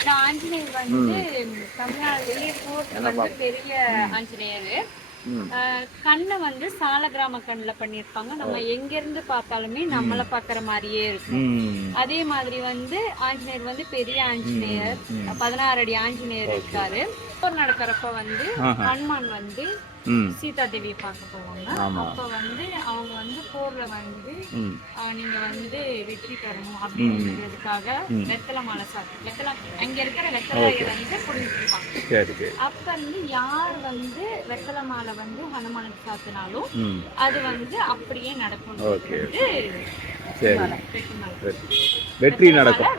இந்த ஆஞ்சநேயர் வந்து தமிழ்நாட்டிலேயே வந்து பெரிய ஆஞ்சநேயர். கண்ணை வந்து சால கிராம கண்ணுல பண்ணிருப்பாங்க. நம்ம எங்க இருந்து பார்த்தாலுமே நம்மள பாக்குற மாதிரியே இருக்கும். அதே மாதிரி வந்து ஆஞ்சநேயர் வந்து பெரிய ஆஞ்சநேயர், 16 அடி ஆஞ்சநேயர் இருக்காரு. போர் நடக்கிறப்ப வந்து ஹனுமான் வந்து சீதா தேவியை பார்க்க போவாங்க. அப்ப வந்து அவங்க வந்து போர்ல வந்து நீங்க வந்து வெற்றி பெறணும் அப்படின்றதுக்காக வெத்தலை மாலை வெத்தலை அங்க இருக்கிற வெத்தலையை வந்து குடியிருப்பாங்க. அப்ப வந்து யார் வந்து வெத்தலை மாலை வந்து ஹனுமானுக்கு சாத்தினாலும் அது வந்து அப்படியே நடக்கும். வெற்றி நடக்கும்,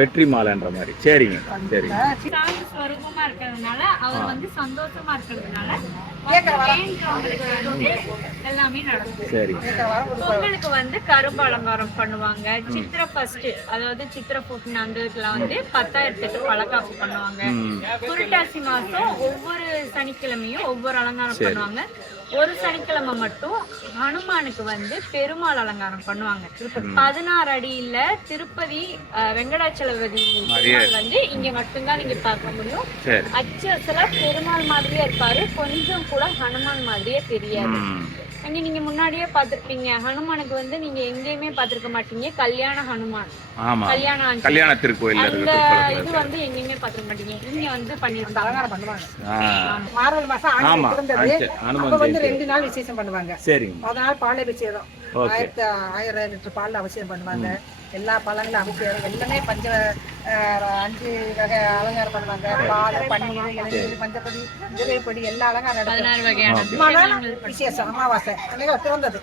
வெற்றி மாலைன்ற மாதிரி. சரிங்க, சரிங்க. ஸ்வரூபமா இருக்கிறதுனால அவர் வந்து சந்தோஷமா இருக்கிறதுனால எல்லாமே நடக்கும். பொங்கலுக்கு வந்து கரும்பு அலங்காரம் பண்ணுவாங்க. சித்திரை ஃபர்ஸ்ட், அதாவது சித்திரை பூட்டின அந்த இதுல வந்து 10,000 பழக்காப்பு பண்ணுவாங்க. புரட்டாசி மாசம் ஒவ்வொரு சனிக்கிழமையும் ஒவ்வொரு அலங்காரம் பண்ணுவாங்க. ஒரு சனிக்கிழமை மட்டும் ஹனுமானுக்கு வந்து பெருமாள் அலங்காரம் பண்ணுவாங்க. 16 அடியில திருப்பதி வெங்கடாச்சலபதி வந்து இங்க மட்டும்தான் நீங்க பார்க்க முடியும். அச்சல பெருமாள் மாதிரியே இருப்பாரு, கொஞ்சம் கூட ஹனுமான் மாதிரியே தெரியாது. அங்க நீங்க முன்னாடியே பாத்திருப்பீங்க, ஹனுமானுக்கு வந்து நீங்க எங்கேயுமே பாத்திருக்க மாட்டீங்க. கல்யாண ஹனுமான், கல்யாண திருக்கோயில் அந்த இது வந்து எங்கேயுமே பாத்திருக்க மாட்டீங்க. இங்க வந்து பண்ணிருந்தாங்க, அலங்காரம் பண்ணுவாங்க. மார்கழி மாசம் ஆண்டு வந்து 2 நாள் விசேஷம் பண்ணுவாங்க. அதனால பால் அபிஷேகம் 1000 லிட்டர் பால் அபிஷேகம் பண்ணுவாங்க. எல்லா பழங்களும் அபிஷேகம், எல்லாமே 5 வகை அலங்காரம் பண்ணுவாங்க. பால், பன்னீர், இளநீர், மஞ்சப்பொடி, ஜீரகப்பொடி எல்லா அலங்காரம் விசேஷம். அமாவாசை திறந்தது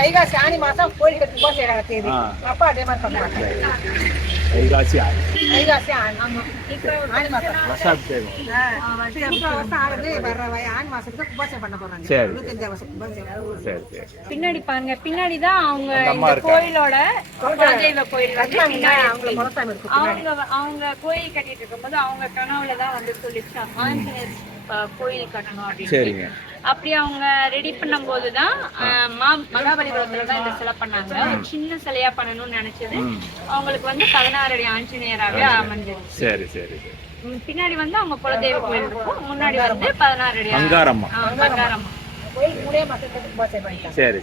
வைகாசி ஆணி மாசம் கோயில் கட்டி போசை தேதி அப்ப அதே மாதிரி பண்ணுவாங்க. வைகாசி ஆணி மாசம் ஆணி மாசத்துக்கு குபாசை பண்ண போறாங்க. 25 வருஷம் பின்னாடி பாருங்க. பின்னாடிதான் அவங்க இந்த கோயிலோட குலதெய்வ கோயில் வந்து அவங்க கோயில் கட்டிட்டு இருக்கும்போது அவங்க கனவுலதான் வந்து சொல்லிச்சு ஆஞ்சநேயர் கோயில் கட்டணும் அப்படின்னு. அப்படி அவங்க ரெடி பண்ணும் போதுதான் மகாபலிபுரத்துலதான் இந்த சிலை பண்ணாங்க. சின்ன சிலையா பண்ணணும்னு நினைச்சது அவங்களுக்கு வந்து 16 அடி ஆஞ்சநேயராகவே அமைஞ்சது. பின்னாடி வந்து அவங்க குலதெய்வ கோயில் இருக்கும், முன்னாடி வந்து 16 அடி பங்காரம்மா கோயில். 3 மாசத்துக்கு சரி.